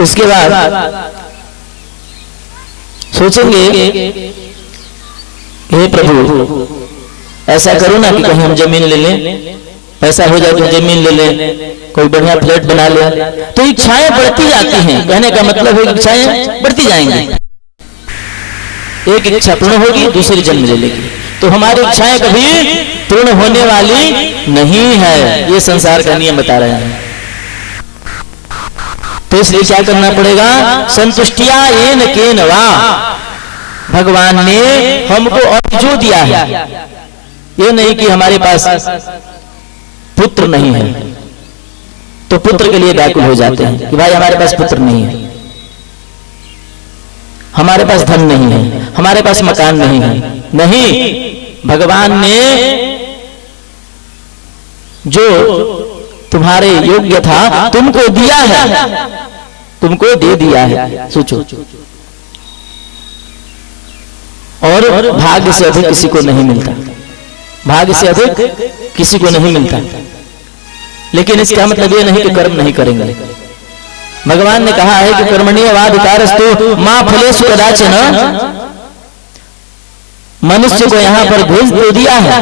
उसके बाद सोचेंगे, हे प्रभु ऐसा करो ना कि कहीं हम जमीन ले लें, पैसा हो जाए तो जमीन ले लें, कोई बढ़िया फ्लैट बना ले। तो इच्छाएं बढ़ती जाती हैं। कहने का मतलब है इच्छाएं बढ़ती जाएंगी, एक इच्छा पूर्ण होगी दूसरी जन्म ले लेगी। तो हमारी इच्छाएं कभी पूर्ण होने वाली नहीं है, ये संसार का नियम बता रहे हैं। तो इसलिए क्या करना पड़ेगा? संतुष्टिया येन केन वा, भगवान ने हमको और जो दिया है, ये नहीं कि हमारे पास पुत्र नहीं है तो पुत्र के लिए व्याकुल हो जाते हैं कि भाई हमारे पास पुत्र नहीं है, हमारे पास धन नहीं है, हमारे पास मकान नहीं है। नहीं, भगवान ने जो तुम्हारे योग्य था तुमको दिया है, तुमको दे दिया है। सोचो, और भाग्य से अधिक किसी को नहीं मिलता, भाग्य से अधिक किसी को नहीं मिलता। लेकिन इसका मतलब यह नहीं कि कर्म नहीं करेंगे। भगवान ने कहा है कि कर्मण्येवाधिकारस्तु मा फलेषु कदाचन, मनुष्य को यहां पर भेज तो दिया है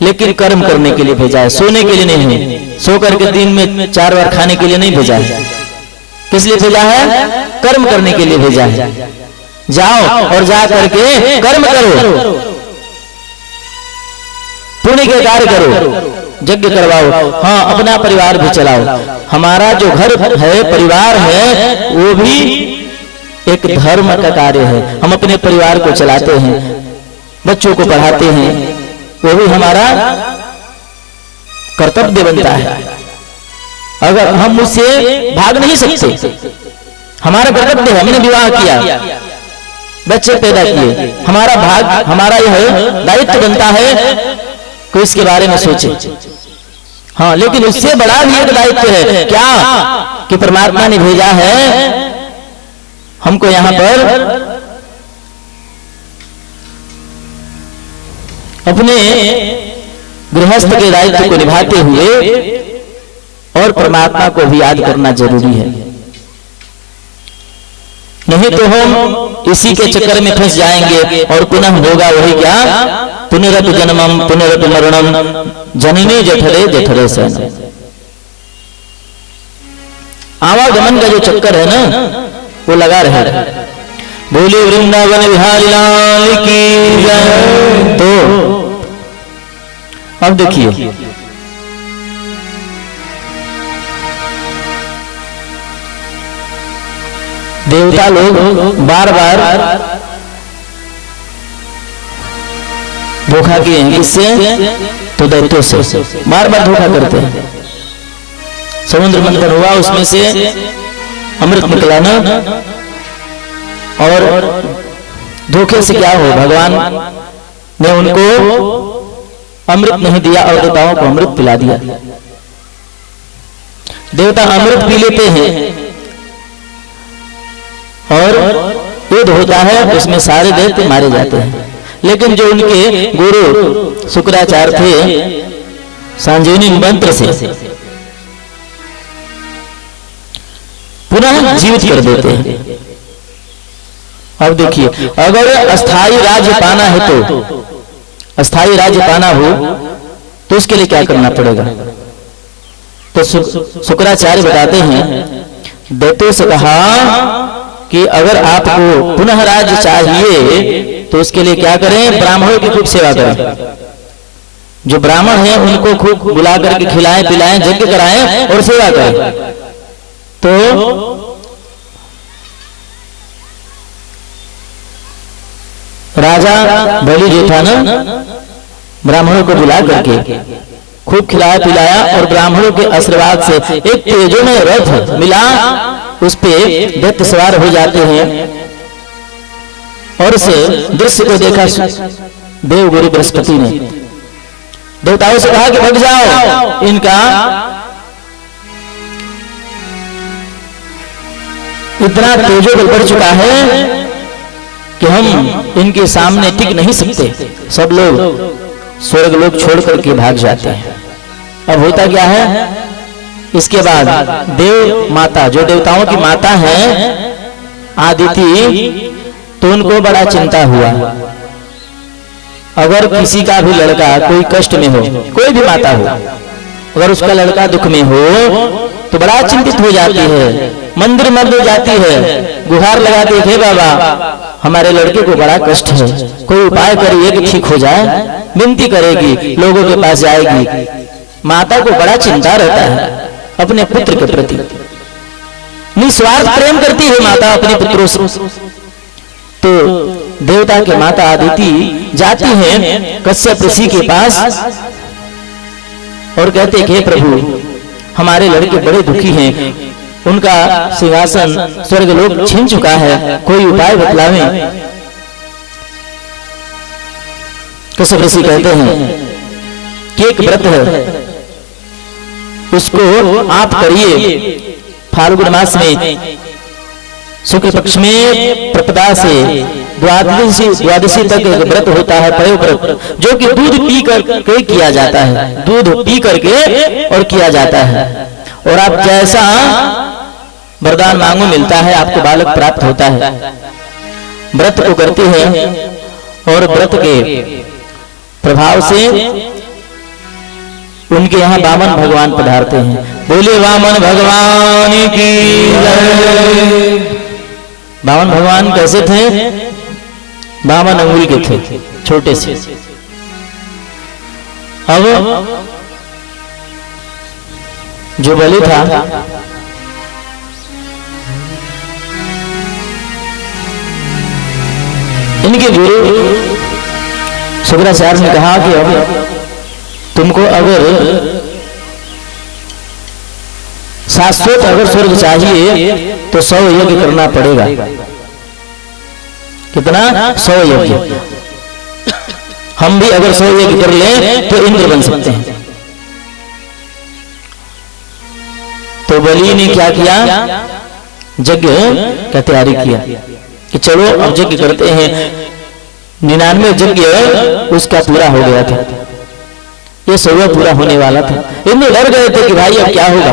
लेकिन कर्म करने के लिए भेजा है, सोने के लिए नहीं है। सो करके दिन में 4 बार खाने के लिए नहीं भेजा है। किस लिए भेजा है? कर्म करने के लिए भेजा है। जाओ और जा करके कर्म करो, पुण्य के कार्य करो, यज्ञ करवाओ, हाँ अपना परिवार भी चलाओ। हमारा जो घर है, परिवार है, वो भी एक धर्म का कार्य है। हम अपने परिवार को चलाते हैं, बच्चों को पढ़ाते हैं, वो भी हमारा कर्तव्य बनता है। अगर हम उससे भाग नहीं सकते, हमारा कर्तव्य है। हमने विवाह किया, बच्चे पैदा किए, हमारा भाग, हमारा यह दायित्व बनता है कोई इसके बारे में सोचे। हाँ, लेकिन उससे बड़ा भी एक दायित्व है क्या, कि परमात्मा ने भेजा है हमको यहां पर अपने गृहस्थ के दायित्व को निभाते हुए और परमात्मा को भी याद करना जरूरी है। नहीं तो हम इसी के चक्कर में फंस जाएंगे और पुनः होगा वही क्या, पुनरपि जन्मम पुनरपि मरणम जननी जठरे जठरे सन। आवागमन का जो चक्कर है ना, वो लगा रहेगा। बोले वृंदावन बिहारी लाल की जय। तो अब देखिए, देवता लोग बार बार धोखा किए हैं। किससे? तो दैत्यों से बार बार धोखा करते हैं। समुद्र मंथन हुआ, उसमें से अमृत निकला ना, और धोखे से क्या हो, भगवान ने उनको अमृत नहीं दिया और देवताओं को अमृत पिला दिया। देवता अमृत पी लेते हैं और युद्ध होता है, उसमें सारे दैत्य मारे जाते हैं। लेकिन जो उनके गुरु शुक्राचार्य थे, संजीवनी मंत्र से पुनः जीवित कर देते हैं। अब देखिए, अगर अस्थाई राज्य पाना है, तो अस्थाई राज्य पाना हो तो उसके लिए क्या करना पड़ेगा? तो शुक्राचार्य बताते हैं, दैत्यों से कहा कि अगर आपको पुनः राज्य चाहिए तो उसके लिए क्या करें? ब्राह्मणों की खूब सेवा करें। जो ब्राह्मण हैं उनको खूब बुला करके खिलाएं पिलाएं, यज्ञ कराएं और सेवा करें। तो राजा बलि जो था ना, ब्राह्मणों को बुला करके खूब खिलाया पिलाया और ब्राह्मणों के आशीर्वाद से एक तेजोमय रथ मिला, उस पे दैत्य सवार हो जाते हैं। और उस दृश्य को देखा देवगुरु बृहस्पति ने देवताओं से कहा कि भग जाओ, इनका इतना तेजोबल बढ़ चुका है कि हम इनके सामने टिक नहीं सकते। सब लोग स्वर्ग लोग छोड़ करके भाग जाते हैं। अब होता क्या है इसके बाद देव माता, जो देवताओं की माता है आदिति, तो उनको बड़ा चिंता हुआ। अगर किसी का भी लड़का कोई कष्ट में हो, कोई भी माता हो, अगर उसका लड़का दुख में हो तो बड़ा चिंतित हो जाती है, मंदिर में जाती है, गुहार लगाती है, बाबा हमारे लड़के को बड़ा कष्ट है, कोई उपाय करिए कि ठीक हो जाए, विनती करेगी, लोगों के पास जाएगी। माता को बड़ा चिंता रहता है अपने पुत्र के प्रति, निस्वार्थ प्रेम करती है माता अपने पुत्रों से। तो देवता के माता आदिति जाती हैं कश्यप ऋषि के पास और कहते हैं, हे प्रभु हमारे लड़के बड़े दुखी हैं, उनका सिंहासन स्वर्गलोक छीन चुका है, कोई उपाय बतलावें। कश्यप ऋषि कहते हैं कि एक व्रत है, उसको आप करिए। फाल्गुन मास में शुक्ल पक्ष में प्रतिपदा से द्वादशी तक एक व्रत होता है, पयोव्रत, जो कि दूध पी करके किया जाता है, दूध पी करके और किया जाता है। और आप जैसा वरदान मांगो मिलता है, आपको बालक प्राप्त होता है। व्रत को करते हैं और व्रत के प्रभाव से उनके यहाँ वामन भगवान पधारते हैं। बोले वामन भगवान की जय। वामन भगवान कैसे थे? वामन अंगुल के थे, छोटे से। अब जो बलि था इनके गुरु शुक्राचार्य ने कहा कि अब तुमको अगर शाश्वत अगर स्वर्ग चाहिए तो 100 यज्ञ करना पड़ेगा। कितना? 100 यज्ञ। हम भी अगर 100 यज्ञ कर लें तो इंद्र बन सकते हैं। तो बलि ने क्या किया? यज्ञ का तैयारी किया कि चलो अब यज्ञ करते हैं। 99 यज्ञ उसका पूरा हो गया था, ये 100वां पूरा होने वाला था। इंद्र डर गए थे कि भाई अब क्या होगा।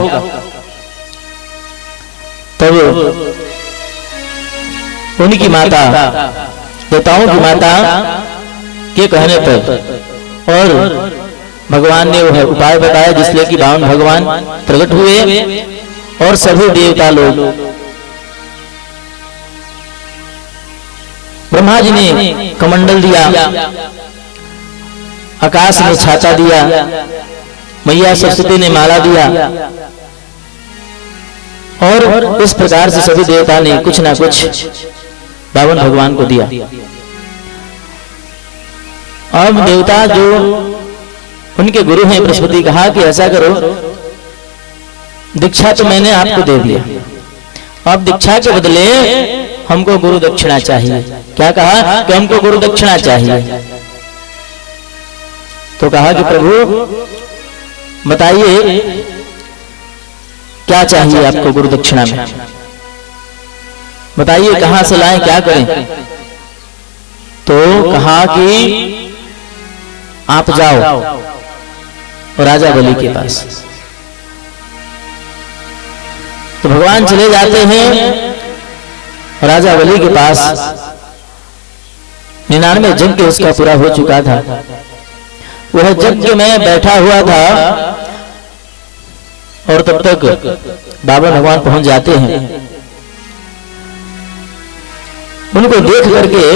तब उनकी माता, देवताओं की माता के कहने पर और भगवान ने वह उपाय बताया जिससे कि वामन भगवान प्रकट हुए और सभी देवता लोग, ब्रह्मा जी ने कमंडल दिया, आकाश में छाता दिया, मैया सरस्वती ने माला दिया और इस प्रकार से सभी देवता ने कुछ ना कुछ वामन भगवान को दिया। अब देवता जो उनके गुरु हैं बृहस्पति, कहा कि ऐसा करो, दीक्षा तो मैंने आपको दे दिया, अब दीक्षा के बदले हमको गुरु दक्षिणा चाहिए। क्या कहा? कि हमको गुरु दक्षिणा चाहिए। तो कहा कि प्रभु बताइए क्या चाहिए आपको गुरु दक्षिणा में, बताइए कहां से लाएं, क्या करें। तो कहा कि आप जाओ राजा बलि के पास। तो भगवान चले जाते हैं राजा बलि के पास। 99 यज्ञ उसका पूरा हो चुका था। वह यज्ञ में बैठा हुआ था और तब तक वामन भगवान पहुंच जाते हैं। उनको देख करके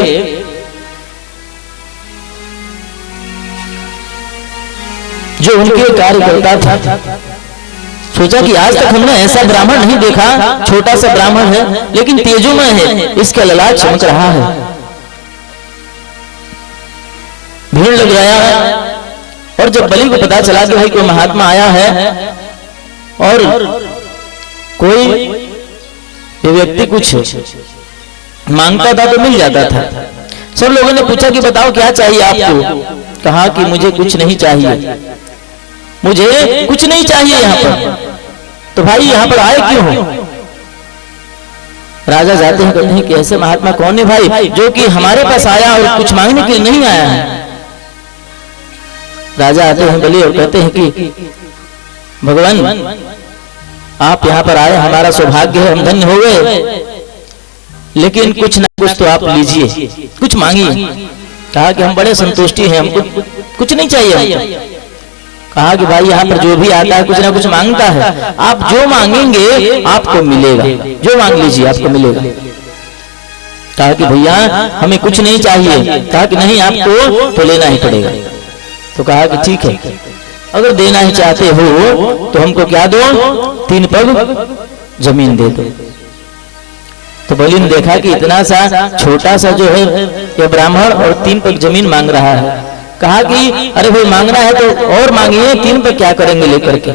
जो उनके कार्यकर्ता था, सोचा कि आज तक हमने ऐसा ब्राह्मण नहीं देखा, छोटा सा ब्राह्मण है लेकिन तेजोमय है, इसका ललाट चमक रहा है। भीड़ लग गया और जब बलि को पता चला कि भाई कोई महात्मा आया है और कोई व्यक्ति कुछ मांगता था तो मिल जाता था, सब लोगों ने पूछा कि बताओ क्या चाहिए आपको। कहा कि मुझे कुछ नहीं चाहिए, मुझे कुछ नहीं चाहिए यहाँ पर। तो भाई यहाँ पर आए क्यों हो? राजा जाते हैं, कहते हैं कि ऐसे महात्मा कौन है भाई जो कि हमारे पास आया और कुछ मांगने के लिए नहीं आया है। राजा आते हैं बलि और कहते हैं कि भगवान आप यहाँ पर आए, हमारा सौभाग्य है, हम धन्य हो गए, लेकिन कुछ ना कुछ तो आप लीजिए, कुछ मांगिए। कहा कि हम बड़े संतुष्टि हैं, हमको कुछ नहीं चाहिए हमको। कहा कि भाई यहाँ पर जो भी आता है कुछ ना कुछ मांगता है, आप जो मांगेंगे आपको मिलेगा, जो मांग लीजिए आपको मिलेगा। कहा कि भैया हमें कुछ नहीं चाहिए। कहा कि नहीं, आपको तो लेना ही पड़ेगा। तो कहा कि ठीक है, अगर देना ही चाहते हो तो हमको क्या दो, 3 पग जमीन दे दो। तो बलि ने देखा कि इतना सा छोटा सा जो है ये ब्राह्मण और 3 पग जमीन मांग रहा है। कहा कि अरे भाई मांगना है तो और मांगिए, 3 पग क्या करेंगे लेकर के,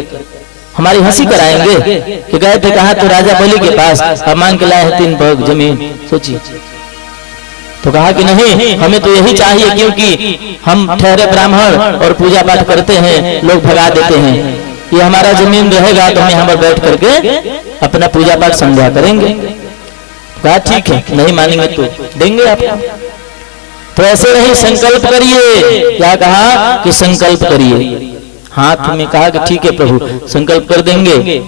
हमारी हंसी कराएंगे। कि गए थे कहा तो राजा बलि के पास, अब मांग के लाए हैं 3 पग जमीन, सोचिए। तो कहा कि नहीं, हमें तो यही चाहिए, क्योंकि हम ठहरे ब्राह्मण और पूजा पाठ करते हैं, लोग भगा देते हैं, ये हमारा जमीन रहेगा तो हम यहाँ पर बैठ करके अपना पूजा पाठ संध्या करेंगे। कहा ठीक है, नहीं मानेंगे तो देंगे आपको। तो ऐसे नहीं, संकल्प करिए। क्या कहा कि संकल्प करिए, हाथ में। कहा कि ठीक है प्रभु, संकल्प कर देंगे।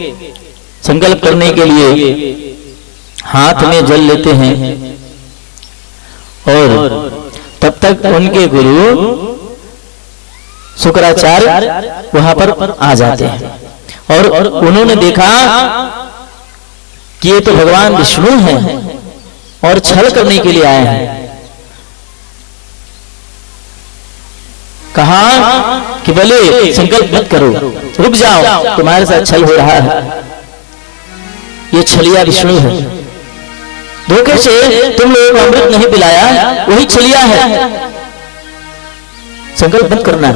संकल्प करने के लिए हाथ में जल लेते हैं और तब तक उनके गुरु शुक्राचार्य वहां पर आ जाते हैं और उन्होंने देखा कि ये तो भगवान विष्णु हैं और छल करने के लिए आए हैं। कहा कि बोले संकल्प मत करो, रुक जाओ, तुम्हारे साथ छल हो रहा है, ये छलिया विष्णु है, धोखे से तुम लोगों को अमृत नहीं पिलाया, वही छलिया है, संकल्प मत करना।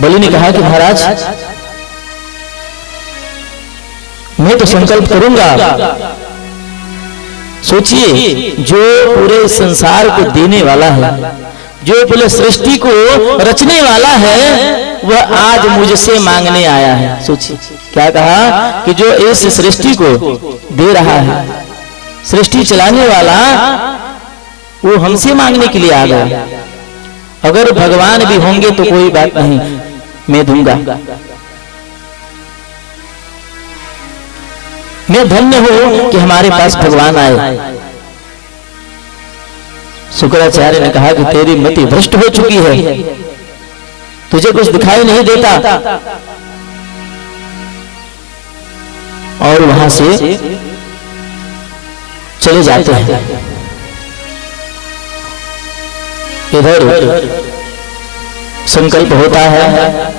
बलि ने कहा कि महाराज मैं तो संकल्प करूंगा। सोचिए, जो पूरे संसार को देने वाला है, जो पूरे सृष्टि को रचने वाला है, वह आज मुझसे मांगने आया है। सोचिए, क्या कहा कि जो इस सृष्टि को दे रहा है, सृष्टि चलाने वाला, वो हमसे मांगने के लिए आ गया। अगर भगवान भी होंगे तो कोई बात नहीं, मैं दूंगा। मैं धन्य हूं कि हमारे पास भगवान आए। शुक्राचार्य ने कहा कि तेरी मति भ्रष्ट हो चुकी है, तुझे कुछ दिखाई नहीं देता। और वहां से चले जाते हैं। इधर संकल्प होता है।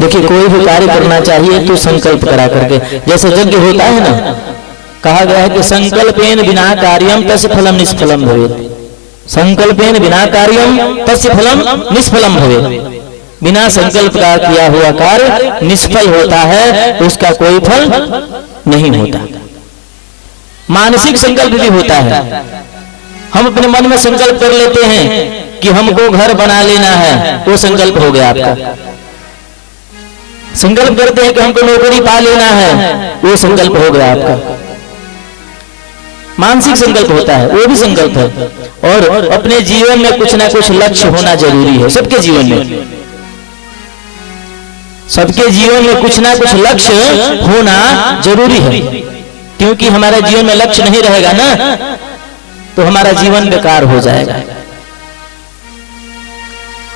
देखिए, कोई भी कार्य करना चाहिए तो संकल्प करा करके, जैसे यज्ञ होता है ना, कहा गया है कि संकल्पेन बिना कार्यम तस्य फलम निष्फलम भवेत्। संकल्पेन बिना कार्यम तस्य फलम निष्फलम भवेत्। बिना संकल्प का किया हुआ कार्य निष्फल होता है, उसका कोई फल नहीं होता। मानसिक संकल्प भी होता है। हम अपने मन में संकल्प कर लेते हैं कि हमको घर बना लेना है, वो संकल्प हो गया आपका। संकल्प करते हैं कि हमको नौकरी पा लेना है, वो संकल्प हो गया आपका। मानसिक संकल्प होता है, वो भी संकल्प है। और अपने जीवन में कुछ ना कुछ लक्ष्य होना जरूरी है। सबके जीवन में, सबके जीवन में कुछ ना कुछ लक्ष्य होना जरूरी है, क्योंकि हमारा जीवन में लक्ष्य नहीं रहेगा ना, तो हमारा जीवन बेकार हो जाएगा।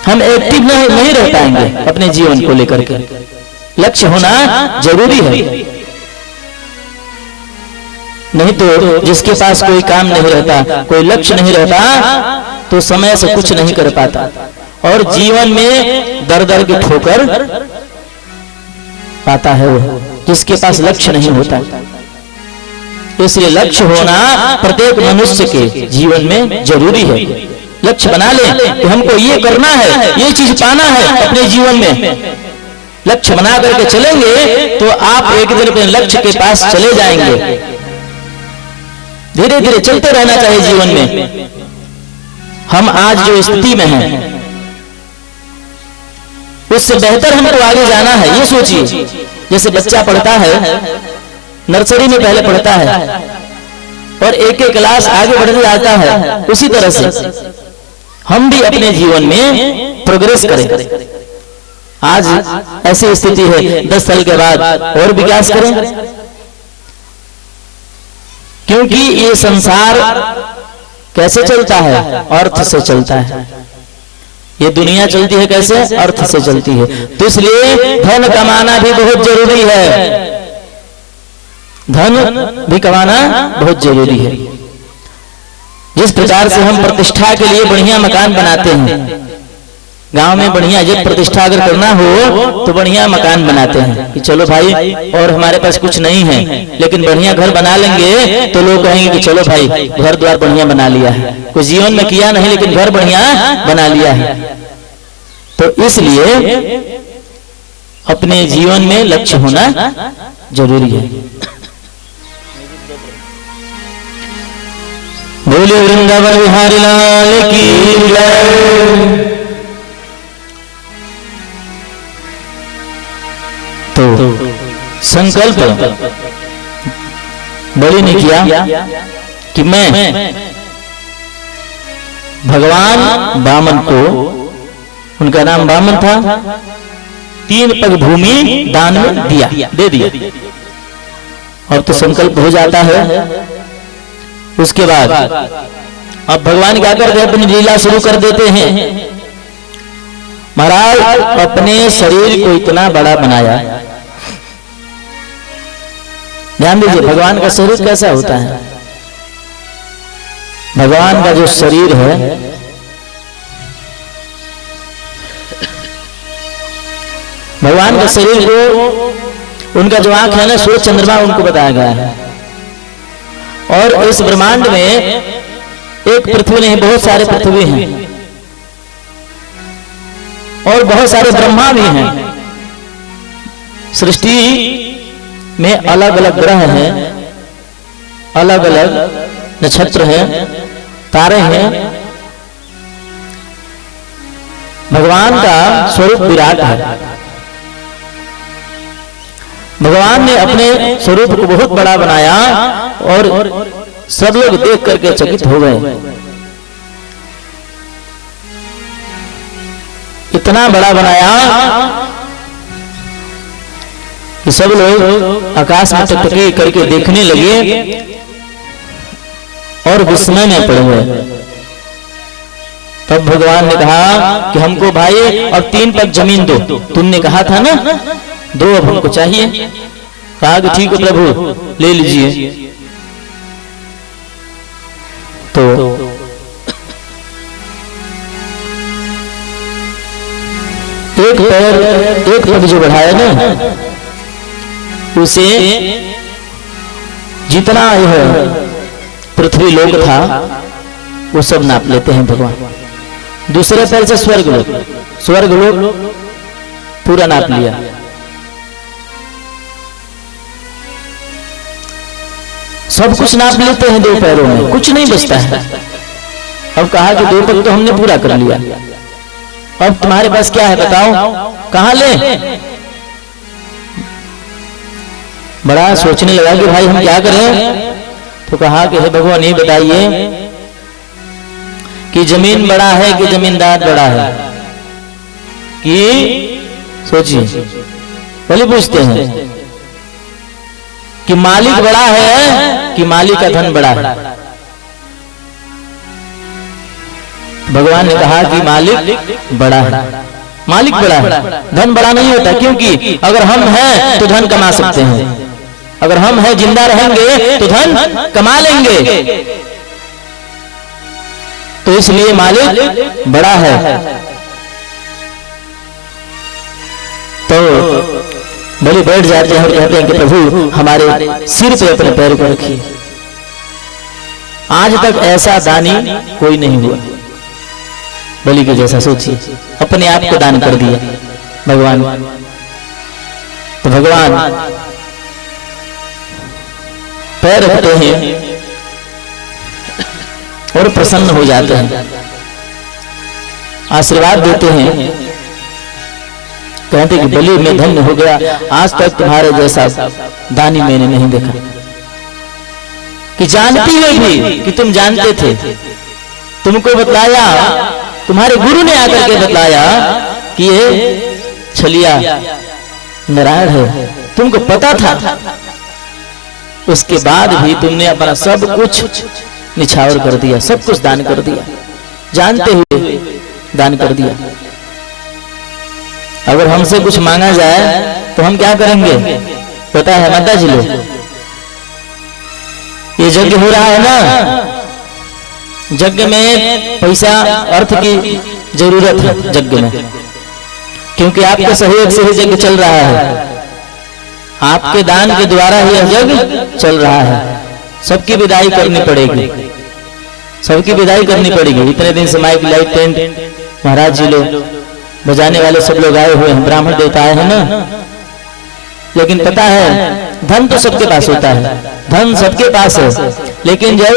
हम एक्टिव नहीं रह पाएंगे अपने जीवन को लेकर के। लक्ष्य होना जरूरी है, नहीं तो जिसके पास कोई काम नहीं रहता, कोई लक्ष्य नहीं रहता, तो समय से कुछ नहीं कर पाता और जीवन में दर दर की ठोकर पाता है वो, जिसके पास लक्ष्य नहीं होता। इसलिए लक्ष्य होना प्रत्येक मनुष्य के जीवन में जरूरी है। लक्ष्य बना ले कि हमको ये करना है, ये चीज पाना है अपने जीवन में। लक्ष्य बना करके चलेंगे तो आप एक दिन अपने लक्ष्य के पास चले जाएंगे। धीरे धीरे चलते रहना चाहिए जीवन में। हम आज जो स्थिति में हैं, उससे बेहतर हमको आगे जाना है। ये सोचिए, जैसे बच्चा पढ़ता है, नर्सरी में पहले पढ़ता है और एक एक क्लास आगे बढ़ने जाता है, उसी तरह से हम भी अपने जीवन में प्रोग्रेस करें, आज ऐसी स्थिति है 10 साल के बाद और विकास करें, क्योंकि ये संसार कैसे चलता है? अर्थ से चलता है। ये दुनिया चलती है कैसे? अर्थ से चलती है। तो इसलिए धन कमाना भी बहुत जरूरी है, धन भी कमाना बहुत जरूरी है। जिस प्रकार से हम प्रतिष्ठा के लिए बढ़िया मकान बनाते हैं, गांव में बढ़िया जब प्रतिष्ठा अगर करना हो तो बढ़िया मकान बनाते हैं कि चलो भाई, और हमारे पास कुछ नहीं है लेकिन बढ़िया घर बना लेंगे तो लोग कहेंगे कि चलो भाई घर द्वार बढ़िया बना लिया है, कुछ जीवन में किया नहीं लेकिन घर बढ़िया बना लिया है। तो इसलिए अपने जीवन में लक्ष्य होना जरूरी है। बोले वृंदावन बिहारी लाल की जय। तो संकल्प बलि ने किया कि मैं भगवान वामन को, उनका नाम वामन था, 3 पग भूमि दान में दे दिया। अब तो संकल्प हो जाता है। उसके बाद अब भगवान क्या करते हैं? अपनी लीला शुरू कर देते हैं। महाराज अपने शरीर को इतना बड़ा बनाया। ध्यान दीजिए, भगवान का शरीर कैसा होता है? भगवान का जो शरीर है, भगवान का शरीर को, उनका जो आंख है ना, सूर्य चंद्रमा उनको बताया गया है। और इस ब्रह्मांड में एक पृथ्वी नहीं, बहुत सारे पृथ्वी हैं और बहुत सारे ब्रह्मा भी हैं। सृष्टि में अलग अलग ग्रह हैं, अलग अलग नक्षत्र हैं, तारे हैं। भगवान का स्वरूप विराट है। भगवान ने अपने स्वरूप को बहुत बड़ा बनाया और सब लोग देख करके चकित हो गए। इतना बड़ा बनाया कि सब लोग आकाश में टकटकी करके देखने लगे और विस्मय में पड़ गए। तब भगवान ने कहा कि हमको भाई अब 3 पग जमीन दो। तुमने कहा था ना 2 अब हमको चाहिए। कहा कि ठीक है प्रभु, ले लीजिए। तो एक पैर, एक पग जो बढ़ाया ना, उसे जितना यह पृथ्वी लोक था वो सब नाप लेते हैं भगवान। दूसरे पैर से स्वर्ग लोक पूरा नाप लिया। सब कुछ नाप लेते हैं 2 पैरों में, कुछ नहीं बचता है। अब कहा कि 2 पग तो हमने पूरा कर लिया, अब तुम्हारे पास क्या है बताओ, कहां ले? बड़ा सोचने लगा कि भाई हम क्या करें। तो कहा कि हे भगवान ये बताइए कि जमीन बड़ा है कि जमींदार बड़ा है? कि सोचिए, पहले पूछते हैं कि मालिक बड़ा है कि मालिक का धन बड़ा है? भगवान ने कहा कि मालिक बड़ा है। मालिक बड़ा है, धन बड़ा नहीं होता। क्योंकि अगर हम हैं तो धन कमा सकते हैं, अगर हम हैं जिंदा रहेंगे तो धन कमा लेंगे। तो इसलिए मालिक बड़ा है। तो बलि बैठ जाते हैं और कहते हैं कि प्रभु हमारे सिर पे अपने पैर को रखिए। आज तक ऐसा दानी कोई नहीं हुआ बलि के जैसा। सोचिए, अपने आप को दान कर दिया भगवान। तो भगवान पैर रखते हैं और प्रसन्न हो जाते हैं, आशीर्वाद देते हैं। कहते कि बलि में धन्य हो गया, आज तक तुम्हारे जैसा दानी मैंने नहीं देखा। कि जानती हुए भी कि तुम जानते थे, तुमको बतलाया, तुम्हारे गुरु ने आकर के बतलाया कि ये छलिया नारायण है, तुमको पता था, उसके बाद भी तुमने अपना सब कुछ निछावर कर दिया, सब कुछ दान कर दिया, जानते हुए दान कर दिया। अगर हमसे कुछ मांगा जाए तो हम क्या करेंगे पता है माता जी लोग? ये यज्ञ हो रहा है ना, यज्ञ में पैसा अर्थ की जरूरत है यज्ञ में, क्योंकि आपके सहयोग से ही यज्ञ चल रहा है, आपके दान के द्वारा ही यह यज्ञ चल रहा है। सबकी विदाई करनी पड़ेगी, सबकी विदाई करनी पड़ेगी। इतने दिन से माइक लाइट टेंट महाराज जी लोग बजाने वाले सब लोग आए हुए हैं, ब्राह्मण देवता आए हैं ना, लेकिन पता है धन तो सबके पास होता है, धन सबके पास है, लेकिन जब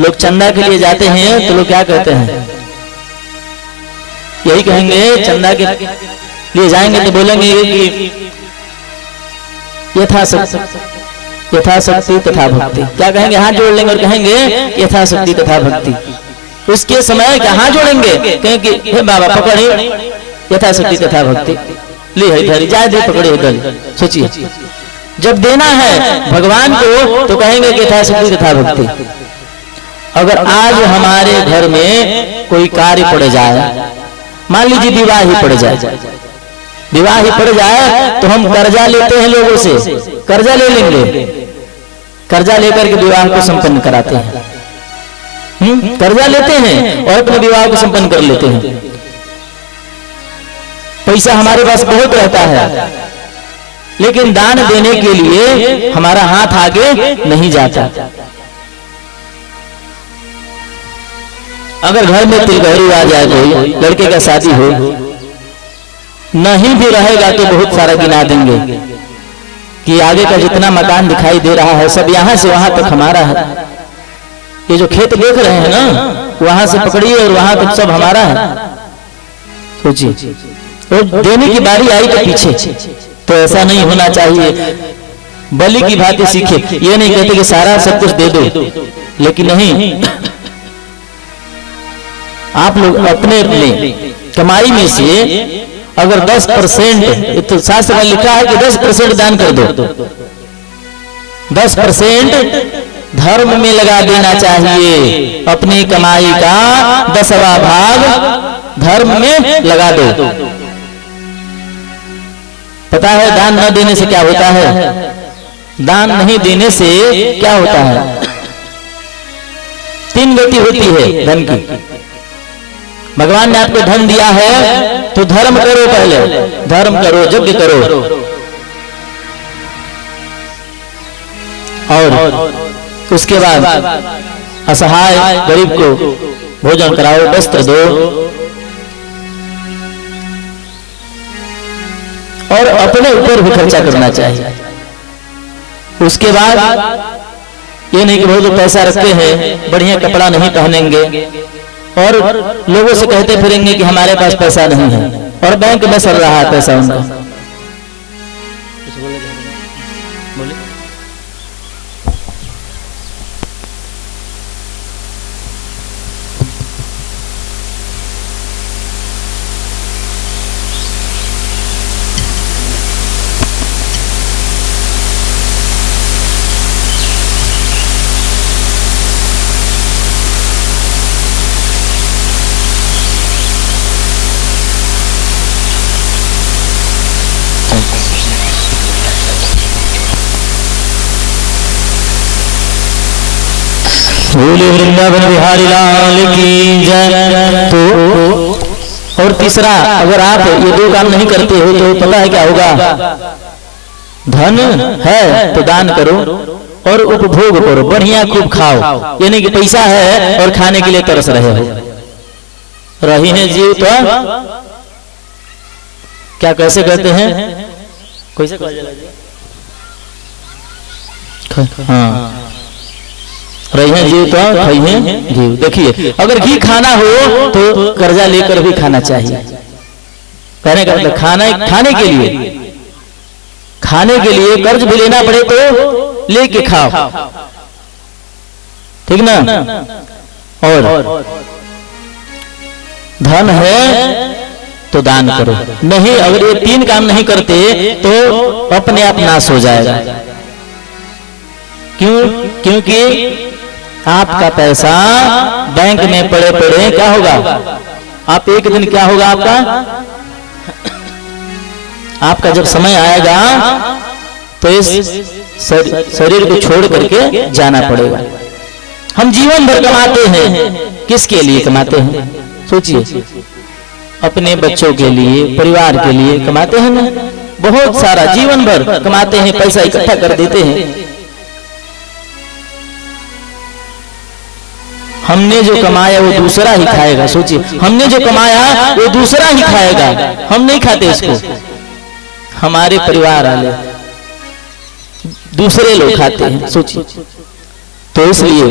लोग चंदा के लिए जाते हैं तो लोग क्या कहते हैं? यही कहेंगे, चंदा के लिए जाएंगे तो बोलेंगे कि यथाशक्ति तथा भक्ति। क्या कहेंगे? हाथ जोड़ लेंगे और कहेंगे यथाशक्ति तथा भक्ति। उसके समय क्या हाथ जोड़ेंगे, कहेंगे हे बाबा पकड़े यथाशक्ति तथा भक्ति, ले इधर जाए दे पकड़े इधर। सोचिए, जब देना है भगवान को तो कहेंगे कि यथाशक्ति तथा भक्ति। अगर आज हमारे घर में कोई कार्य पड़ जाए, मान लीजिए विवाह ही पड़ जाए, विवाह ही पड़ जाए तो हम कर्जा लेते हैं लोगों से, कर्जा ले लेंगे, कर्जा लेकर के विवाह को संपन्न कराते हैं, कर्जा लेते हैं और अपने विवाह को संपन्न कर लेते हैं। पैसा हमारे पास बहुत रहता है, लेकिन दान देने के लिए हमारा हाथ आगे नहीं जाता। अगर घर में तिलगहरू आ जाए, कोई लड़के का शादी हो, नहीं भी रहेगा तो बहुत सारा गिना देंगे कि आगे का जितना मकान दिखाई दे रहा है सब यहां से वहां तक हमारा है। ये जो खेत देख रहे हैं ना, वहां से पकड़िए और वहां तक सब हमारा है। सोचिए, तो देने की बारी आई तो पीछे, तो ऐसा नहीं होना चाहिए। बलि की भांति सीखे, ये नहीं कहते कि सारा सब कुछ दे दो, लेकिन नहीं, आप लोग अपने अपने कमाई में से अगर 10%, तो शास्त्र में लिखा है कि 10% दान कर दो, 10% धर्म में लगा देना चाहिए। अपनी कमाई का 10वां भाग धर्म में लगा दो। पता है दान न देने से क्या होता है? दान नहीं देने से क्या होता है? 3 गति होती है धन की। भगवान ने आपको धन दिया है तो धर्म करो, पहले धर्म करो, यज्ञ करो, और उसके बाद असहाय गरीब को भोजन कराओ, वस्त्र दो, और अपने ऊपर भी खर्चा करना चाहिए। उसके बाद ये नहीं कि बहुत पैसा रखते हैं, बढ़िया कपड़ा नहीं पहनेंगे और लोगों से कहते फिरेंगे कि हमारे पास पैसा नहीं है, और बैंक में सड़ रहा है पैसा उनका। बोले वृंदावन बिहारी लाल की जय। तो और तीसरा, अगर आप ये 2 काम नहीं करते हो तो पता है क्या होगा? धन है तो दान करो और उपभोग करो, बढ़िया खूब खाओ। ये नहीं कि पैसा है और खाने के लिए तरस रहे हो। रही है जीव तो क्या कैसे कहते हैं? कैसे? हाँ, रही है जीव तो खाइए घी। देखिए, अगर घी खाना हो तो कर्जा लेकर भी खाना चाहिए। कहने का मतलब खाने के लिए कर्ज भी लेना पड़े तो लेके खाओ, ठीक ना? और धन है तो दान करो, नहीं अगर ये 3 काम नहीं करते तो अपने आप नाश हो जाएगा। क्यों? क्योंकि आपका पैसा बैंक में पड़े पड़े क्या होगा, आप एक दिन क्या होगा आपका जब समय आएगा तो इस शरीर को छोड़ करके जाना पड़ेगा। हम जीवन भर कमाते हैं, किसके लिए कमाते हैं? सोचिए, अपने बच्चों के लिए, परिवार के लिए कमाते हैं ना, बहुत सारा जीवन भर कमाते हैं, पैसा इकट्ठा कर देते हैं। हमने जो कमाया वो दूसरा ही खाएगा। सोचिए, हमने जो कमाया वो दूसरा ही खाएगा, हम नहीं खाते इसको, हमारे परिवार वाले दूसरे लोग खाते हैं। सोचिए, तो इसलिए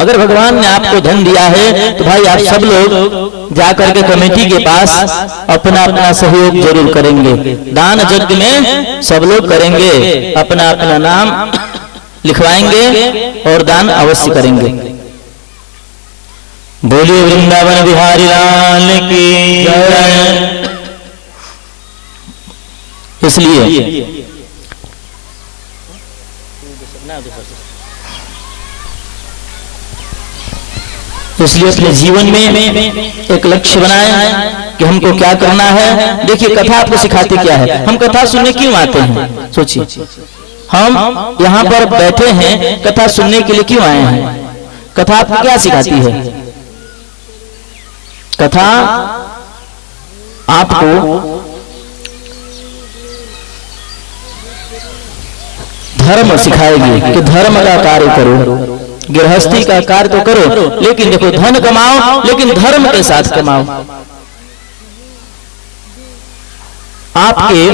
अगर भगवान ने आपको धन दिया है तो भाई आप सब लोग जाकर के कमेटी के पास अपना अपना सहयोग जरूर करेंगे। दान यज्ञ में सब लोग करेंगे, अपना अपना नाम लिखवाएंगे और दान अवश्य करेंगे। बोलिए वृंदावन बिहारी लाल की जय। इसलिए अपने जीवन में एक लक्ष्य बनाएं कि हमको क्या करना है। देखिए, कथा आपको सिखाती क्या है, हम कथा सुनने क्यों आते हैं? सोचिए, हम यहाँ पर बैठे हैं कथा सुनने के लिए क्यों आए हैं? कथा आपको क्या सिखाती है? कथा आपको धर्म सिखाएगी कि धर्म का कार्य करो, गृहस्थी का कार्य तो करो, लेकिन देखो धन कमाओ लेकिन धर्म के साथ कमाओ। आपके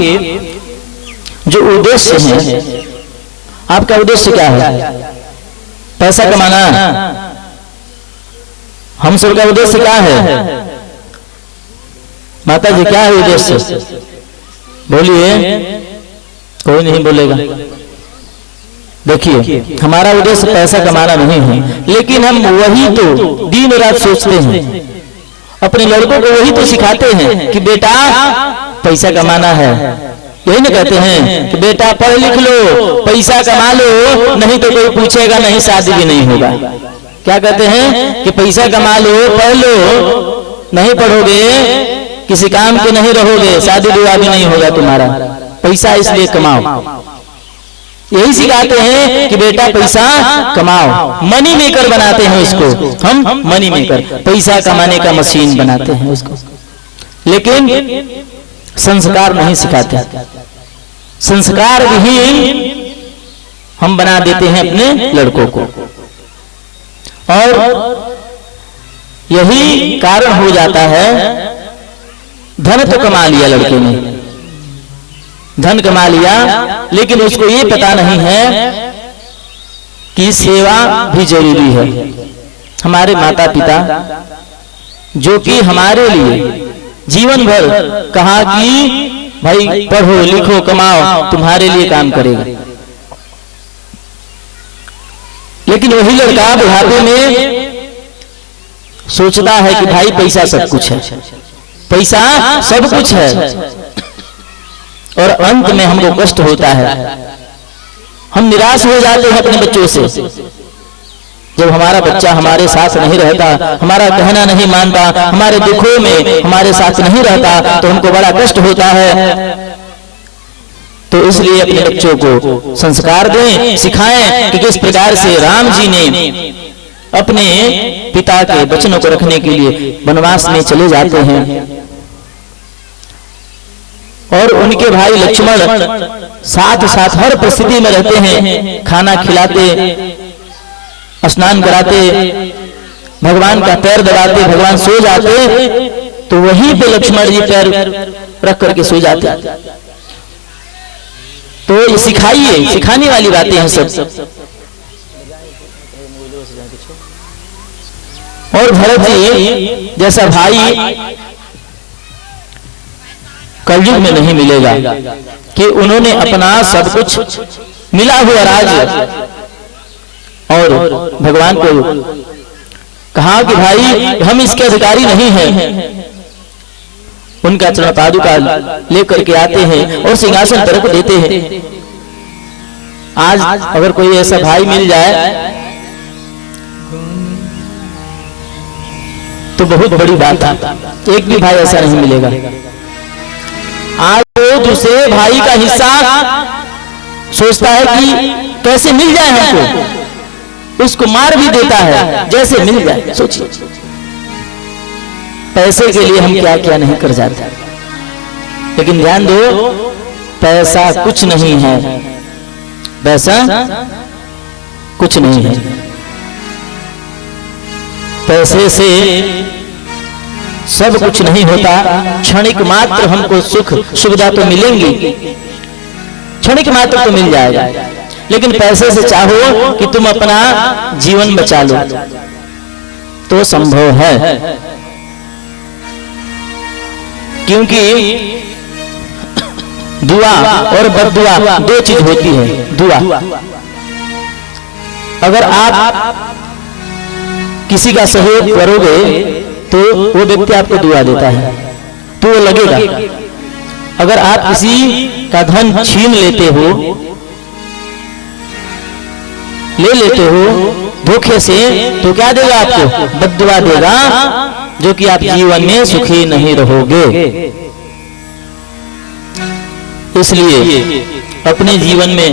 जो उद्देश्य है, आपका उद्देश्य क्या है? पैसा कमाना? हम सबका उद्देश्य क्या है? माता जी क्या है उद्देश्य? बोलिए, कोई नहीं बोलेगा। देखिए, हमारा उद्देश्य पैसा कमाना नहीं है, लेकिन हम वही तो दिन रात सोचते हैं, अपने लड़कों को वही तो सिखाते हैं कि बेटा पैसा कमाना है। यही ना कहते हैं कि बेटा पढ़ लिख लो, पैसा कमा लो, नहीं तो कोई पूछेगा नहीं, शादी भी नहीं होगा। क्या कहते हैं कि पैसा कमा लो, पढ़ लो, नहीं पढ़ोगे किसी काम के नहीं रहोगे, शादी विवाह भी नहीं होगा तुम्हारा। पैसा इसलिए कमाओ, यही सिखाते हैं कि बेटा पैसा कमाओ। मनी मेकर बनाते हैं उसको, हम मनी मेकर, पैसा कमाने का मशीन बनाते हैं उसको, लेकिन संस्कार नहीं सिखाते। संस्कार विहीन हम बना देते हैं अपने लड़कों को, और यही कारण हो जाता है। धन तो कमा लिया लड़के ने, धन कमा लिया, लेकिन उसको ये पता नहीं है कि सेवा भी जरूरी है। हमारे माता पिता जो कि हमारे लिए जीवन भर कहा कि भाई पढ़ो लिखो कमाओ, तुम्हारे लिए काम करेगा, लेकिन वही लड़का बुढ़ापे में सोचता है कि भाई पैसा सब कुछ है, पैसा सब कुछ है, और अंत में हमको कष्ट होता है। हम निराश हो जाते हैं अपने बच्चों से। जब हमारा बच्चा हमारे साथ नहीं रहता, हमारा कहना नहीं मानता, हमारे दुखों में हमारे साथ नहीं रहता, तो हमको बड़ा कष्ट होता है। तो इसलिए अपने बच्चों को संस्कार दें, सिखाएं कि किस प्रकार से राम जी ने अपने पिता के वचनों को रखने के लिए वनवास में चले जाते हैं, और उनके भाई लक्ष्मण साथ साथ हर परिस्थिति में रहते हैं, खाना खिलाते, स्नान कराते, भगवान का पैर दबाते, भगवान सो जाते तो वहीं पे लक्ष्मण जी पैर रख करके सो जाते। तो ये सिखाइए, सिखाने वाली बातें हैं सब। और भरत जी जैसा भाई कलयुग में नहीं मिलेगा कि उन्होंने अपना सब कुछ मिला हुआ राज्य और भगवान को कहा कि भाई हम इसके अधिकारी नहीं हैं, उनका चरण पादुका लेकर के आते हैं और सिंहासन पर रख देते हैं। आज अगर कोई ऐसा भाई मिल जाए तो बहुत बड़ी बात है, एक भी भाई ऐसा नहीं मिलेगा। आज वो दूसरे भाई का हिस्सा सोचता है कि कैसे मिल जाए हमको, उसको मार भी देता है जैसे मिल जाए। सोचिए पैसे के लिए हम क्या क्या नहीं कर जाते। लेकिन ध्यान दो, पैसा कुछ नहीं है, पैसा कुछ नहीं है। पैसे से सब कुछ नहीं होता। क्षणिक मात्र हमको सुख सुविधा तो मिलेंगी, क्षणिक मात्र तो मिल जाएगा, लेकिन पैसे से चाहो कि तुम अपना जीवन बचा लो तो संभव है। क्योंकि दुआ और बद्दुआ दो चीज होती है। दुआ, अगर आप किसी का सहयोग करोगे तो वो व्यक्ति आपको दुआ देता है तो वो लगेगा। अगर आप किसी का धन छीन लेते हो, ले लेते हो धोखे से, तो क्या देगा आपको? बद्दुआ देगा, जो कि आप जीवन में सुखी नहीं रहोगे। इसलिए अपने जीवन में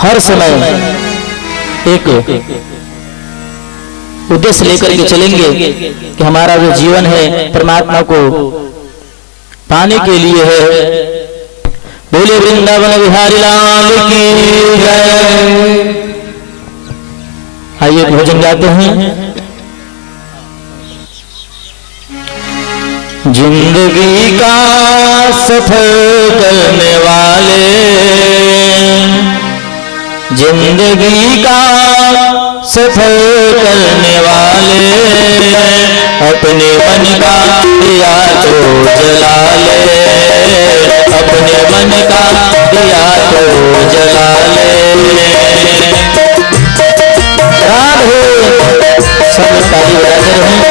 हर समय एक उद्देश्य लेकर के चलेंगे कि हमारा जो जीवन है परमात्मा को पाने के लिए है। बोले वृंदावन बिहारी लाल की जय। आइए भोजन गाते हैं। जिंदगी का सफर करने वाले, जिंदगी का सफर करने वाले, अपने मन का दिया तो जला ले, अपने मन का दिया तो जला ले। राधे सब ताली बजाते रहें।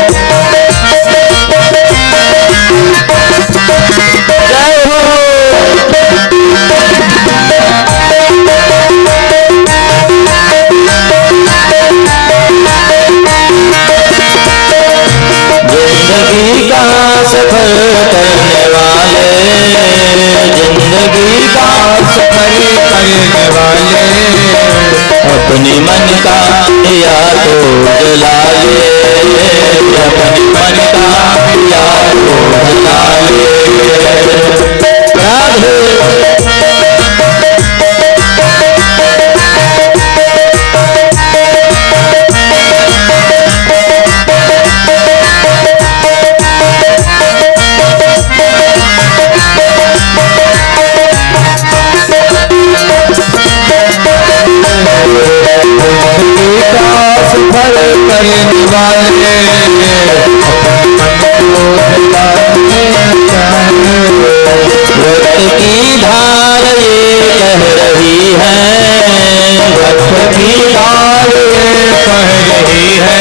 जय हो। जिंदगी का सफर करने वाले, जिंदगी का सफर करने वाले, अपने मन का दिया तो जला ले, अपने मन का दिया तो जला ले। राधे करने वाले, वक्त की धार ये कह रही है, वक्त की धार ये कह रही है,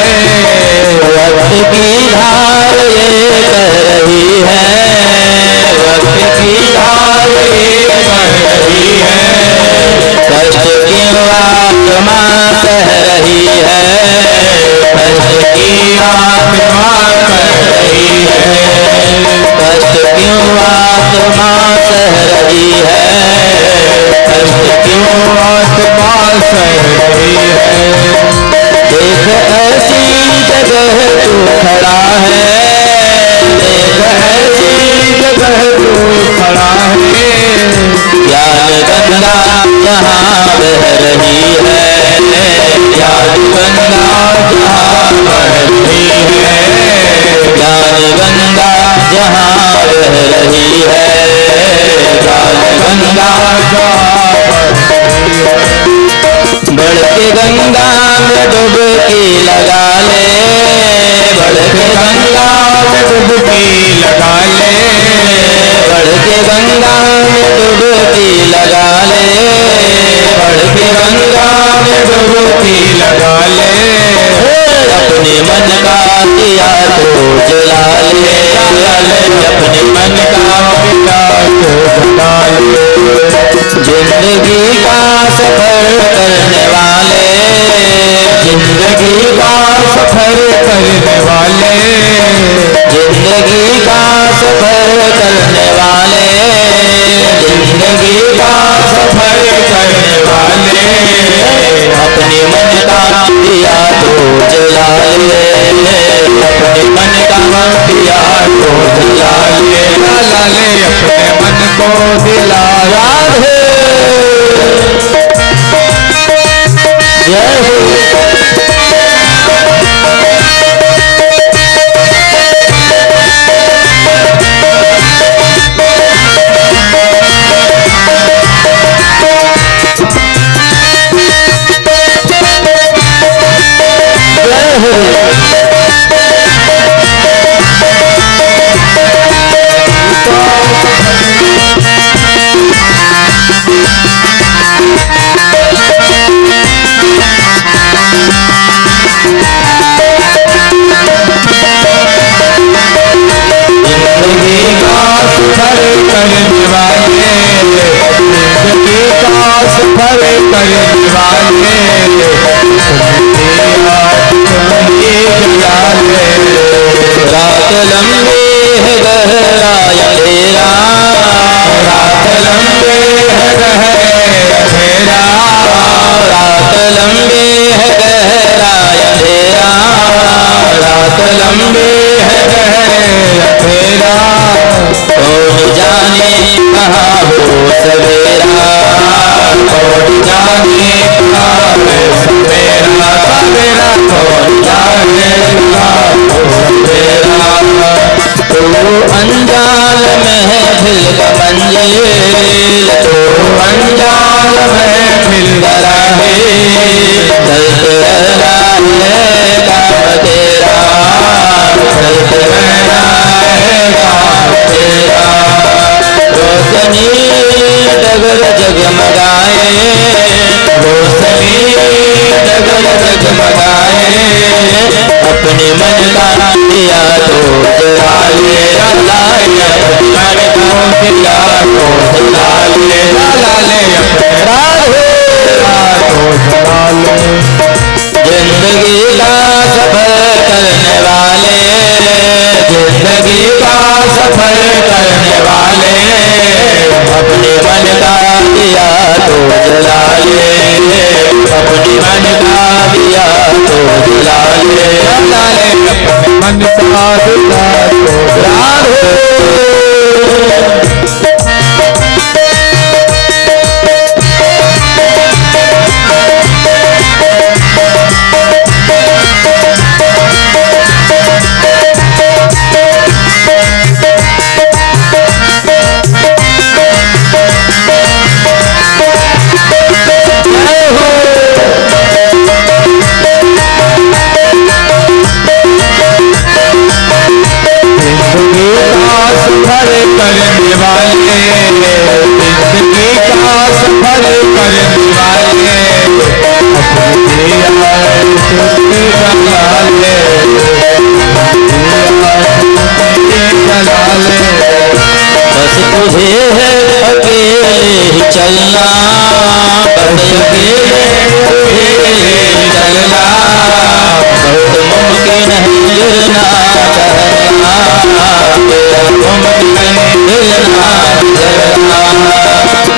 वक्त की धार ये कह रही है, वक्त की धार ये कह रही है। कष्ट की आत्मा कह रही है, कष्ट की आत्मा कह रही है, कष्ट क्यों आत्मा कह रही है, कष्ट क्यों आत्मा कह रही है। देख ऐसी जगह तू खड़ा है, देख ऐसी जगह तू खड़ा है, ज्ञान गंगा जहाँ बह रही है, ज्ञान गंगा जहाँ बह रही है, ज्ञान गंगा जहाँ बह रही है, ज्ञान गंगा जहाँ बह रही है। बढ़ के गंगा में डुबकी लगा ले, बढ़ के गंगा में डुबकी लगा ले, बढ़ के गंगा में डुबकी लगा ले, बढ़ के गंगा में डुबकी लगा ले। अपने मन का दिया तो जला ले, अपने मन का दिया तो जला ले। जिंदगी का सफर करने वाले, जिंदगी का सफर करने वाले, जिंदगी का सफर करने वाले, जिंदगी का सफर करने वाले, अपने मन का दिया तो जला ले, अपने मन का दिया तो जला ले, जला ले अपने मन को दिला। राधे जय हो। रात लंबी है गहरा अंधेरा, रात लंबी है गहरा अंधेरा, रात लंबी है गहरा अंधेरा, रात लंबी है गहरा अंधेरा। कौन जाने कहाँ हो सवेरा, कौन जाने कहाँ हो सवेरा, सवेरा कौन जाने कहाँ हो सवेरा। तो अनजान महफिल का मंजिल, तो अनजान महफिल का राहे, चलते रहना है काम तेरा, चलते रहना है काम तेरा। रोशनी डगर जगमगाए, रोशनी डगर जगमगाए, अपने मन का दिया तो जला ले, जला ले मन को दिया तो जला ले, जला ले अपने राधे तो जला ले। जिंदगी का सफर करने वाले, जिंदगी का सफर करने वाले, अपने मन का दिया तो जला ले, अपने मन का दिया तो जला ले, जला ले अपने मन का दिया तो जला ले। करने वाले, जिंदगी का सफर करने वाले, अपनी जला ले। बस तुझे है अकेले ही चलना, बस अकेले ही चलना, बहुत मुमकिन है गिरना चलना, मुमकिन है गिरना चलना।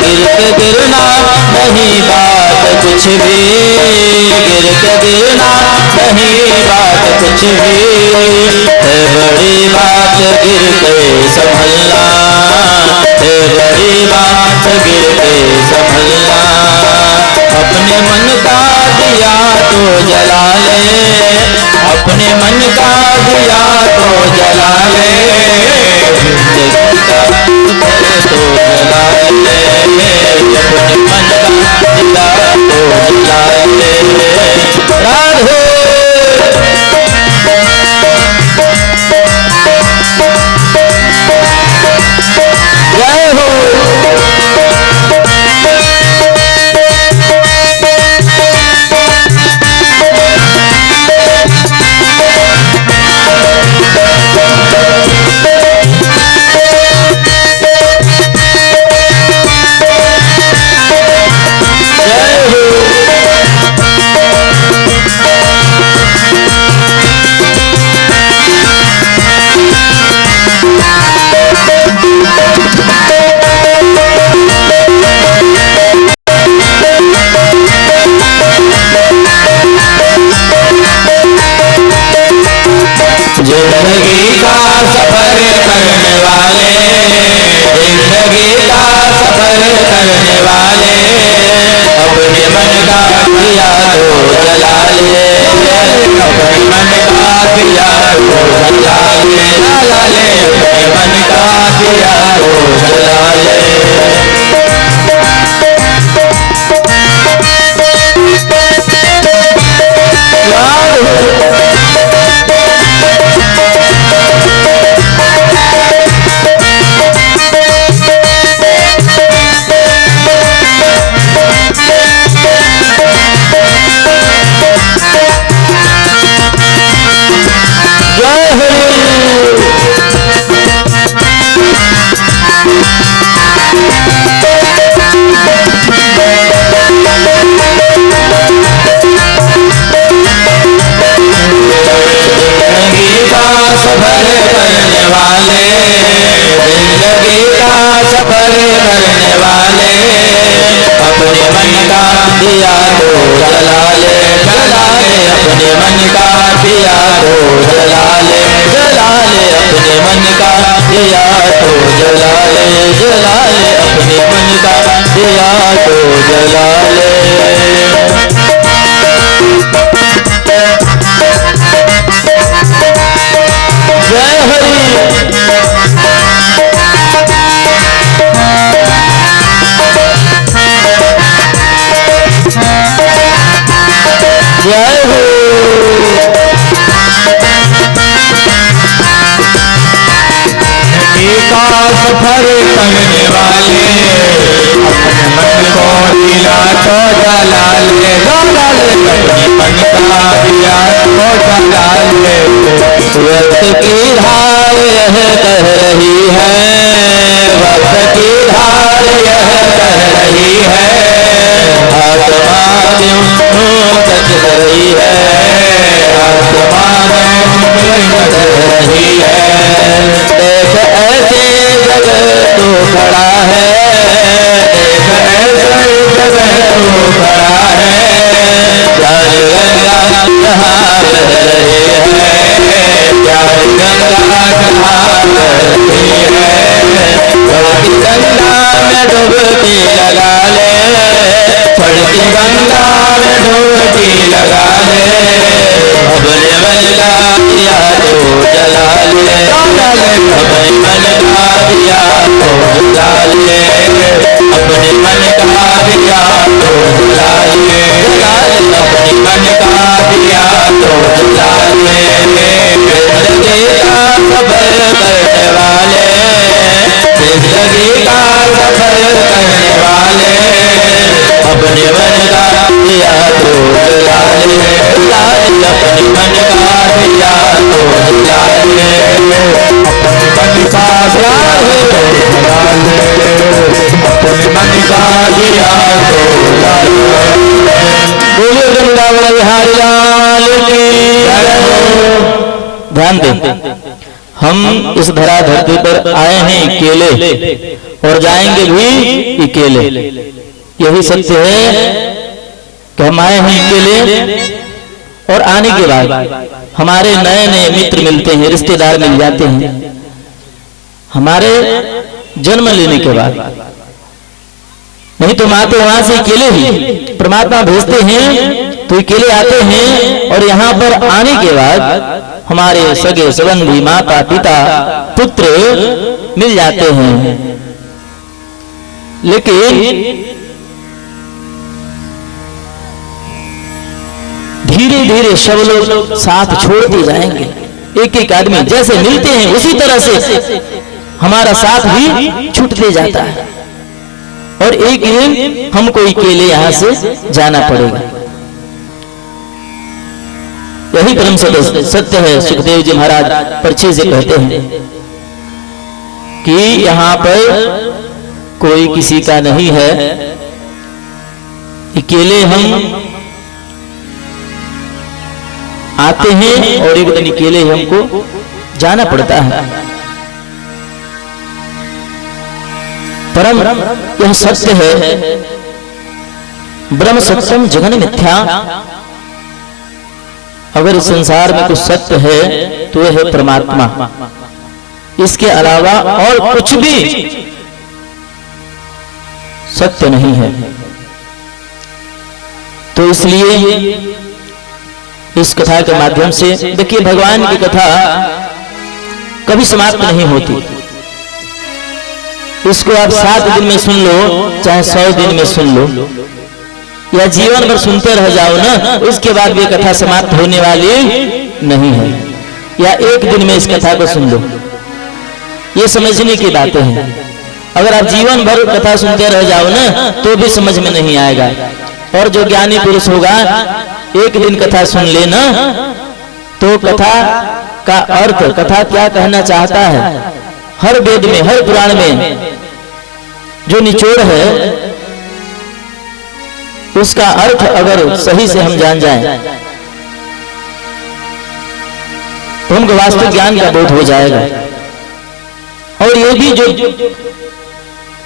गिर के गिरना नहीं बात कुछ भी, गिर के गिरना नहीं बात कुछ भी, है बड़ी बात गिर के संभलना, है बड़ी बात गिर के संभलना। अपने मन का दिया तो जला ले, अपने मन का दिया तो जला ले, जिंदगी का तो जला ले, अपने मन का दिया तो जला ले। राधे जय हो। सफर करने वाले, जिंदगी का सफर करने वाले, अपने मन का दिया तो जला ले, जला ले अपने मन का दिया तो जला ले, जला ले अपने मन का दिया तो जला ले, जला ले अपने मन का दिया तो जला ले। जय हरि। जय हो। का सफर करने वाले, अपने मन को दिला तो जला ले, जला ले अपने मन का दिया तो जला ले। वक्त की धार यह कह रही है, वक्त की धार यह कह रही है, आत्मा क्यों कच रही है, आत्मा क्यों कच रही है। देख ऐसे जगह तो खड़ा है, देख ऐसे जगह तो खड़ा है, प्यार गंगा कहाँ बह रही है, प्यार गंगा कहाँ बह रही है। चढ़ती गंगा में डुबकी लगा ले, चढ़ती गंगा में डुबकी लगा ले, अपने मन का दिया तो जला ले, जला ले अपने मन का दिया तो जला ले, अपने मन का दिया तो जला ले, जला ले अपने मन का दिया तो जला ले। जिंदगी का सफर करने वाले, जिंदगी का सफर करने वाले, अपने मन का दिया तो जला ले, जला ले अपने मन का दिया तो जला ले, अपने मन का प्यार है तो जला ले, अपने मन का दिया तो जला ले। बोलो वृंदावन बिहारी लाल की जय हो। ध्यान दें, हम इस धरा धरती पर आए हैं अकेले और जाएंगे भी अकेले। यही सत्य है कि हम आए हैं अकेले और आने के बाद हमारे नए नए मित्र मिलते हैं, रिश्तेदार मिल जाते हैं। हमारे जन्म लेने के बाद नहीं तो आते वहां से अकेले ही, परमात्मा भेजते हैं तो अकेले आते हैं और यहाँ पर आने के बाद हमारे सगे संबंधी माता पिता पुत्र मिल जाते हैं। लेकिन धीरे धीरे सब लोग साथ छोड़ते जाएंगे, एक एक आदमी जैसे मिलते हैं उसी तरह से हमारा साथ भी छूटते जाता है और एक दिन हमको अकेले यहां से जाना पड़ेगा। यही परम सत्य है। सुखदेव जी महाराज परिचय से कहते हैं कि यहाँ पर कोई किसी का नहीं है, अकेले हम आते हैं और एक दिन अकेले हमको जाना पड़ता है। परम यह सत्य है, ब्रह्म सत्यम जगन मिथ्या। अगर इस संसार में कुछ सत्य है तो यह है परमात्मा, इसके अलावा और कुछ भी सत्य नहीं है। तो इसलिए इस कथा के माध्यम से देखिए, भगवान की कथा कभी समाप्त नहीं होती। इसको आप 7 दिन में सुन लो, चाहे 100 दिन में सुन लो, या जीवन भर सुनते रह जाओ ना, इसके बाद भी कथा समाप्त होने वाली नहीं है। या एक दिन में इस कथा को सुन लो, ये समझने की बातें हैं। अगर आप जीवन भर कथा सुनते रह जाओ ना तो भी समझ में नहीं आएगा। और जो ज्ञानी पुरुष होगा एक दिन कथा सुन लेना तो कथा का अर्थ, कथा क्या कहना चाहता है, हर वेद में हर पुराण में जो निचोड़ है उसका अर्थ अगर सही से हम जान जाएं तो हमको वास्तविक ज्ञान का बोध हो जाएगा। और ये भी जो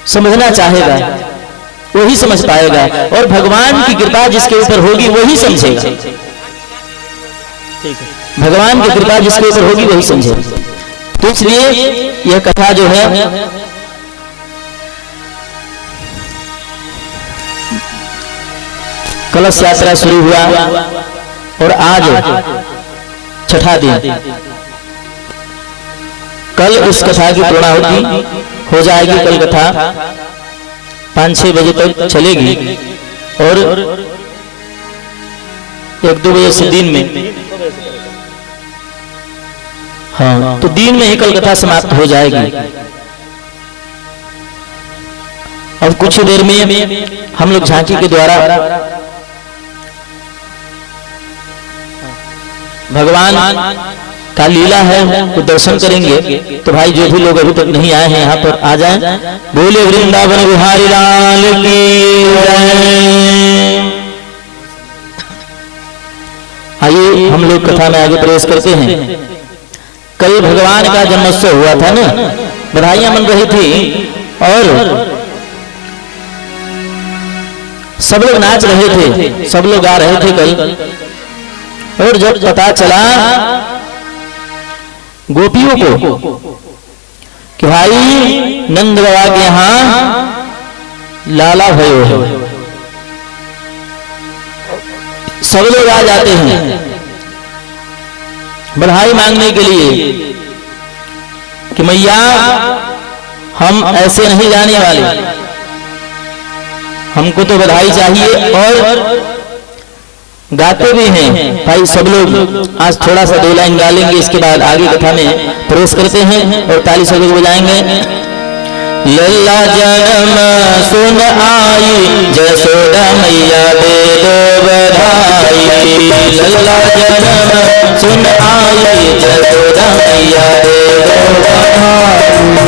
समझना चाहेगा वही समझ पाएगा, और भगवान की कृपा जिसके ऊपर होगी वही समझेगा। भगवान की कृपा जिसके ऊपर होगी वही समझेगा। तो इसलिए यह कथा जो है कलश यात्रा शुरू हुआ और आज छठा दिन। कल इस कथा की पूर्णाहुति हो जाएगी। कल कथा 5-6 बजे तक चलेगी और 1-2 बजे से दिन में, हाँ, तो दिन में ही कल कथा समाप्त हो जाएगी। अब कुछ देर में हम लोग झांकी के द्वारा भगवान का लीला है तो दर्शन करेंगे। तो भाई जो भी लोग अभी तक नहीं आए हैं यहाँ पर आ जाएं। बोले वृंदावन बिहारी लाल की जय। आइए हम लोग कथा में आगे प्रवेश करते हैं। कल भगवान का जन्मोत्सव हुआ था ना, बधाइयां बन रही थी और सब लोग नाच रहे थे, सब लोग गा रहे थे कल। और जब पता चला गोपियों को कि भाई नंद बाबा के यहां लाला भयो है, सब लोग आ जाते हैं बधाई मांगने के लिए कि मैया हम ऐसे नहीं जाने वाले, हमको तो बधाई चाहिए। और गाते भी हैं भाई सब लोग। आज थोड़ा सा 2 लाइन गा लेंगे, इसके बाद आगे कथा में प्रवेश करते हैं और ताली सब लोग बजाएंगे। लल्ला जन्म सुन आई जसोदा मैया दे दो बधाई। लल्ला जन्म सुन आई जसोदा मैया दे दो बधाई।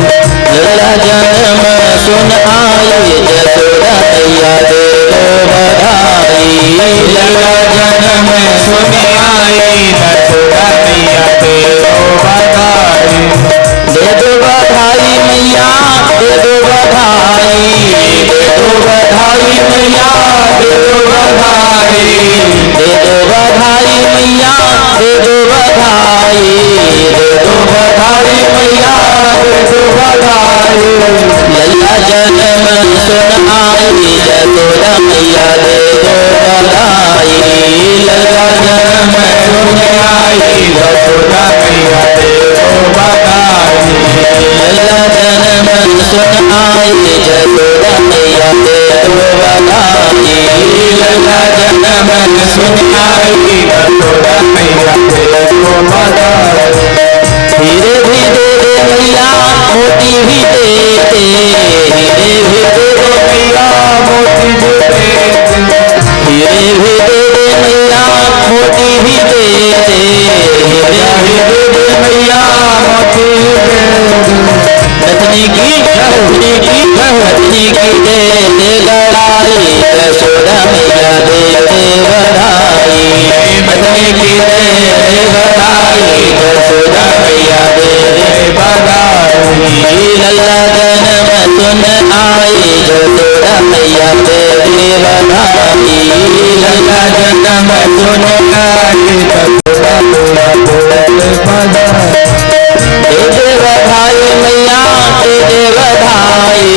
लल्ला जन्म सुन आई जसोदा मैया दे दो बधाई। लल्ला जन्म सुन आई जसोदा मैया दे दो बधाई। दे दो बधाई मैया दे दो बधाई। दे दो बधाई मैया दे दो बधाई। दे दो बधाई मैया दे दो बधाई। दे दो बधाई मैया दे दो बधाई। लल्ला जन्म सुन आई जसोदा मैया दे दो बधाई। लल्ला जन्म सुन आई जसोदा मैया दे दो बधाई। लल्ला जन्म सुन आई जसोदा मैया दे दो बधाई। लल्ला जन्म सुन आई जसोदा मैया दे दो बधाई। हीरे भी दे दे मैया मोती भी दे दे। हीरे भी दे दे मैया मोती भी दे दे। हीरे भी दे दे मैया मोती भी दे दे। हीरे भी दे दे मैया मोती भी दे दे। रत्नी की रत्नी की रत्नी की दे दे लड़ाई जसोदा मैया दे दे बधाई। रत्नी की दे दे बधाई जसोदा मैया दे दे बधाई। लल्ला जन्म सुन आई जसोदा मैया दे दे बधाई। लल्ला जन्म सुन आई जसोदा मैया दे दे बधाई। दे दे बधाई मैया दे दे बधाई।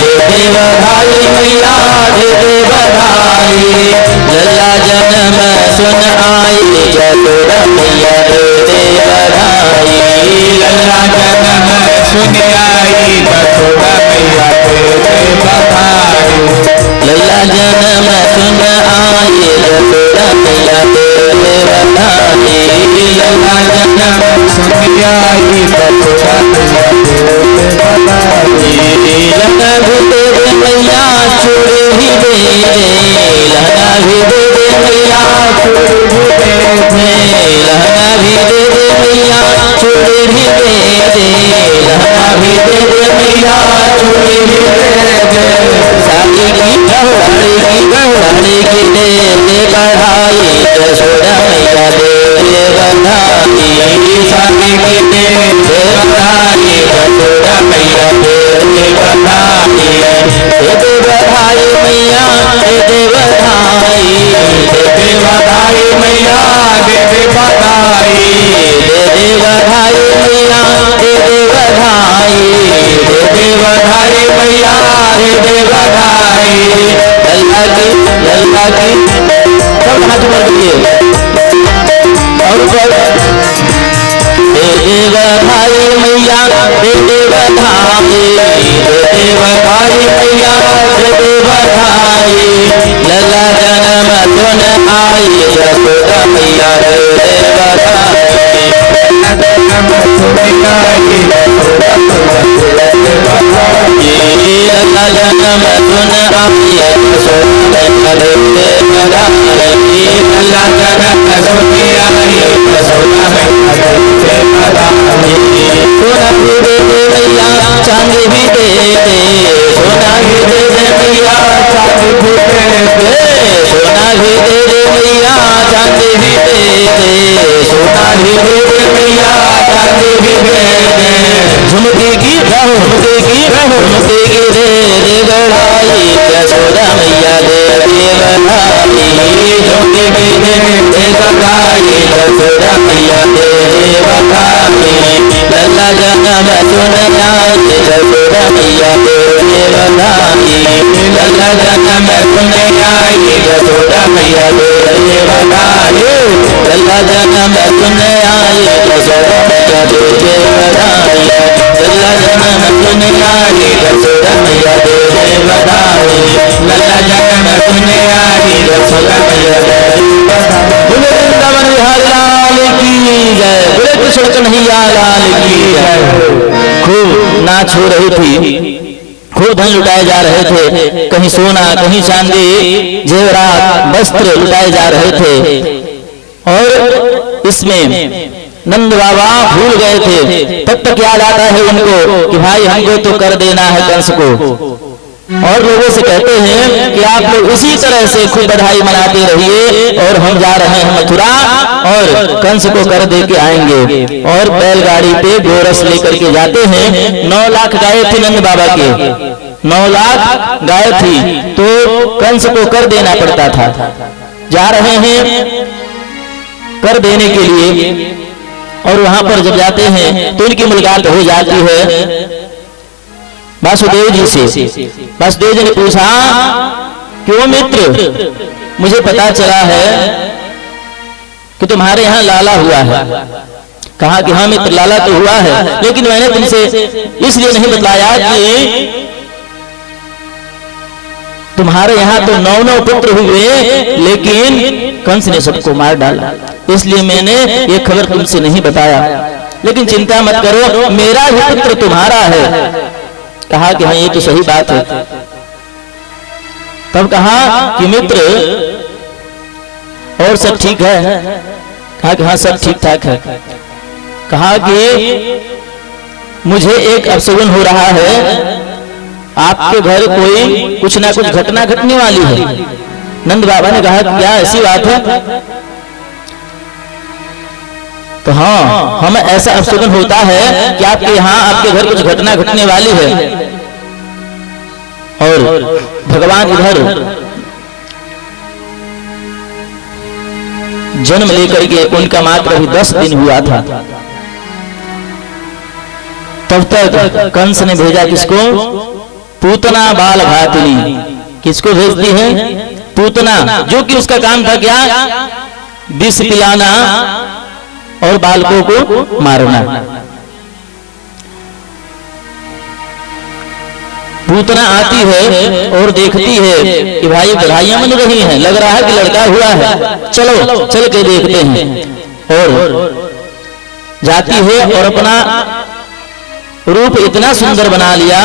दे दे बधाई मैया दे दे बधाई। लल्ला जन्म सुन आई जसोदा मैया दे दे बधाई। लल्ला जन्म सुन आई जसोदा मैया दे दे बधाई। लल्ला जन्म सुन आई जसोदा मैया दे दे बधाई। लल्ला जन्म सुन आई जसोदा मैया दे दे बधाई। लहंगा भी दे दे मैया चूड़ी भी दे दे। लहंगा भी दे दे मैया चूड़ी भी दे दे। लहंगा भी दे दे मैया चूड़ी भी दे दे। लहंगा भी दे दे मैया चूड़ी भी दे दे। लल्ला की सब हाथ जोड़ दिए और दे बधाई मैया दे बधाई दे बधाई मैया दे बधाई लल्ला जन्म सुन आई यशोदा मैया दे बधाई लल्ला जन्म सुन आई यशोदा मैया दे बधाई लल्ला जन्म सुन आई यशोदा मैया दे बधाई सोना भी दे दे मैया चांदी भी दे दे सोना भी दे दे मैया चांदी भी दे दे सोना भी दे दे मैया चांदी भी दे दे सोना भी दे दे मैया चांदी भी दे दे झुमकेगी झुमकेगी झुमकेगी रे रे गढ़ाई यशोदा मैया दे बधाई झुमकेगी रे रे गढ़ाई यशोदा मैया दे बधाई लल्ला जन्म सुन आई यशोदा मैया दे बधाई लल्ला जन्म सुन आई यशोदा मैया दे बधाई लल्ला जन्म सुन आई यशोदा मैया दे बधाई लल्ला जन्म सुन आई यशोदा मैया दे बधाई लल्ला जन्म सुन आई यशोदा मैया दे बधाई बोले वृंदावन बिहारी लाल की जय बोले कृष्ण कन्हैया लाल की जय। खूब नाच हो रही थी खूब धन लुटाए जा रहे थे कहीं सोना कहीं चांदी जेवरात वस्त्र लुटाए जा रहे थे और इसमें नंद बाबा भूल गए थे। तब तक याद आता है उनको कि भाई हमको तो कर देना है कंस को और लोगों से कहते हैं कि आप लोग इसी तरह से खूब बधाई मनाते रहिए और हम जा रहे हैं मथुरा और कंस को कर दे के आएंगे। और बैलगाड़ी पे गोरस लेकर के जाते हैं। 9 लाख गाय थी नंद बाबा के 9 लाख गाय थी तो कंस को कर देना पड़ता था। जा रहे हैं कर देने के लिए और वहां पर जब जाते हैं तो इनकी मुलाकात हो जाती है वासुदेव जी से। वासुदेव जी ने पूछा क्यों मित्र मुझे पता चला है कि तुम्हारे यहाँ लाला हुआ है। कहा कि हाँ मित्र लाला तो हुआ है लेकिन मैंने तुमसे इसलिए नहीं बताया कि तुम्हारे यहाँ तो 9 पुत्र हुए लेकिन कंस ने सबको मार डाला इसलिए मैंने ये खबर तुमसे नहीं बताया। लेकिन चिंता मत करो मेरा ही पुत्र तुम्हारा है। कहा कि हाँ ये तो सही बात है। तब कहा कि मित्र और सब ठीक है। कहा कि हाँ सब ठीक ठाक है। कहा कि मुझे एक अपशगुन हो रहा है आपके घर कोई कुछ ना कुछ घटना घटने वाली है। नंद बाबा ने कहा क्या ऐसी बात है। तो हाँ हम ऐसा अपशगुन होता है कि आपके यहाँ आपके घर कुछ घटना घटने वाली है और भगवान इधर जन्म लेकर के उनका मात्र अभी 10 दिन हुआ था। तब तक कंस ने भेजा किसको पूतना बाल घातनी। किसको भेजती है पूतना जो कि उसका काम था क्या विष पिलाना और बालकों को मारना। पूतना आती है और देखती है कि भाई बधाइयां मिल रही हैं लग रहा है कि लड़का हुआ है चलो चल के देखते हैं और जाती है और अपना रूप इतना सुंदर बना लिया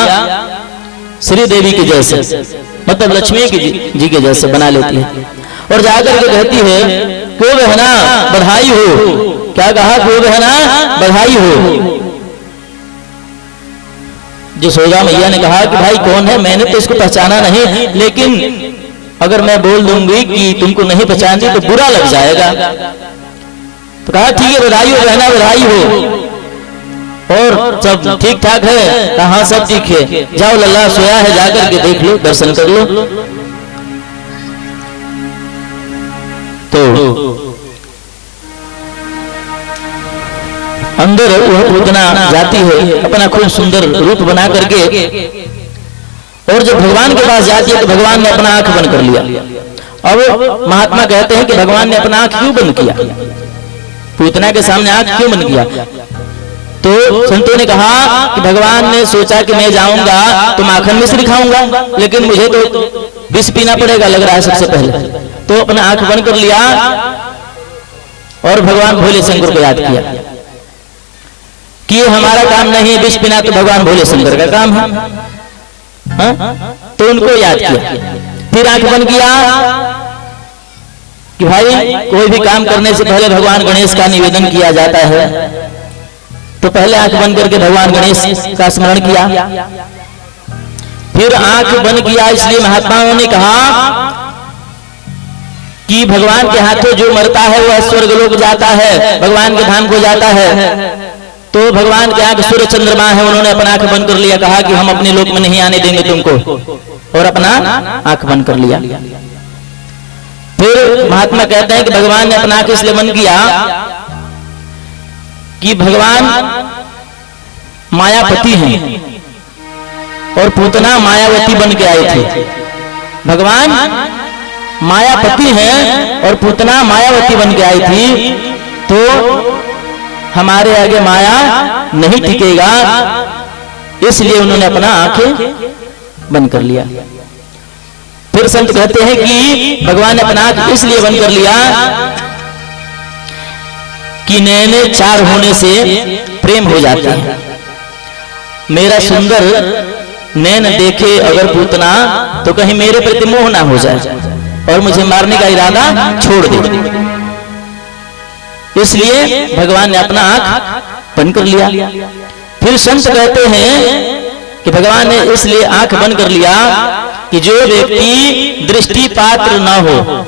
श्री देवी के जैसे मतलब लक्ष्मी जी के जैसे बना लेती है और जाकर के कहती है क्यों बहना बधाई हो। क्या कहा क्यों बहना बधाई हो। यशोदा मैया ने कहा कि भाई कौन है मैंने तो इसको पहचाना नहीं लेकिन अगर मैं बोल दूंगी कि तुमको नहीं पहचानती तो बुरा लग जाएगा। तो कहा ठीक है बधाई हो बहना बधाई हो और सब ठीक ठाक है। कहा सब ठीक है जाओ लल्ला सोया है जाकर के देख लो दर्शन कर लो। तो अंदर वह पूतना जाती है अपना खूब सुंदर रूप बना करके और जब भगवान के पास जाती है तो भगवान ने अपना आंख बंद कर लिया अब महात्मा कहते हैं कि भगवान ने अपना आंख क्यों बंद किया, पूतना के सामने आंख क्यों बंद किया? तो संतों ने कहा कि भगवान ने सोचा कि मैं जाऊंगा तो माखन मिश्री खाऊंगा, लेकिन मुझे तो विष पीना पड़ेगा लग रहा है सबसे पहले। तो अपना आंख बंद कर लिया और भगवान भोले शंकर को याद किया कि ये हमारा काम नहीं है विष पीना, तो भगवान भोले शंकर का काम है। तो उनको याद किया, फिर आंख बंद किया कि भाई कोई भी काम करने से पहले भगवान गणेश का निवेदन किया जाता है। तो पहले आंख बंद करके भगवान गणेश का स्मरण किया, फिर आंख बंद किया। इसलिए महात्माओं ने कहा कि भगवान के हाथों जो मरता है वह स्वर्ग लोक जाता है, भगवान के धाम को जाता है। तो भगवान के आंख सूर्य चंद्रमा है, उन्होंने अपना आंख बंद कर लिया, कहा कि हम अपने लोक में नहीं आने देंगे तुमको, और अपना आंख बंद कर लिया। फिर महात्मा कहते हैं कि भगवान ने अपना आंख इसलिए बंद किया कि भगवान मायापति हैं और पूतना मायावती बन के आए थे। भगवान मायापति हैं और पूतना मायावती बन के आई थी, तो हमारे आगे माया नहीं टिकेगा, इसलिए उन्होंने अपना आंखें बंद कर लिया। फिर संत कहते हैं कि भगवान ने अपना आंख इसलिए बंद कर लिया कि नैने चार होने से प्रेम हो जाते हैं। मेरा सुंदर नैन देखे अगर पूतना तो कहीं मेरे प्रति मोह ना हो जाए और मुझे मारने का इरादा छोड़ दे, इसलिए भगवान ने अपना आंख बंद कर लिया। फिर संत कहते हैं कि भगवान ने इसलिए आंख बंद कर लिया कि जो व्यक्ति दृष्टि पात्र न हो,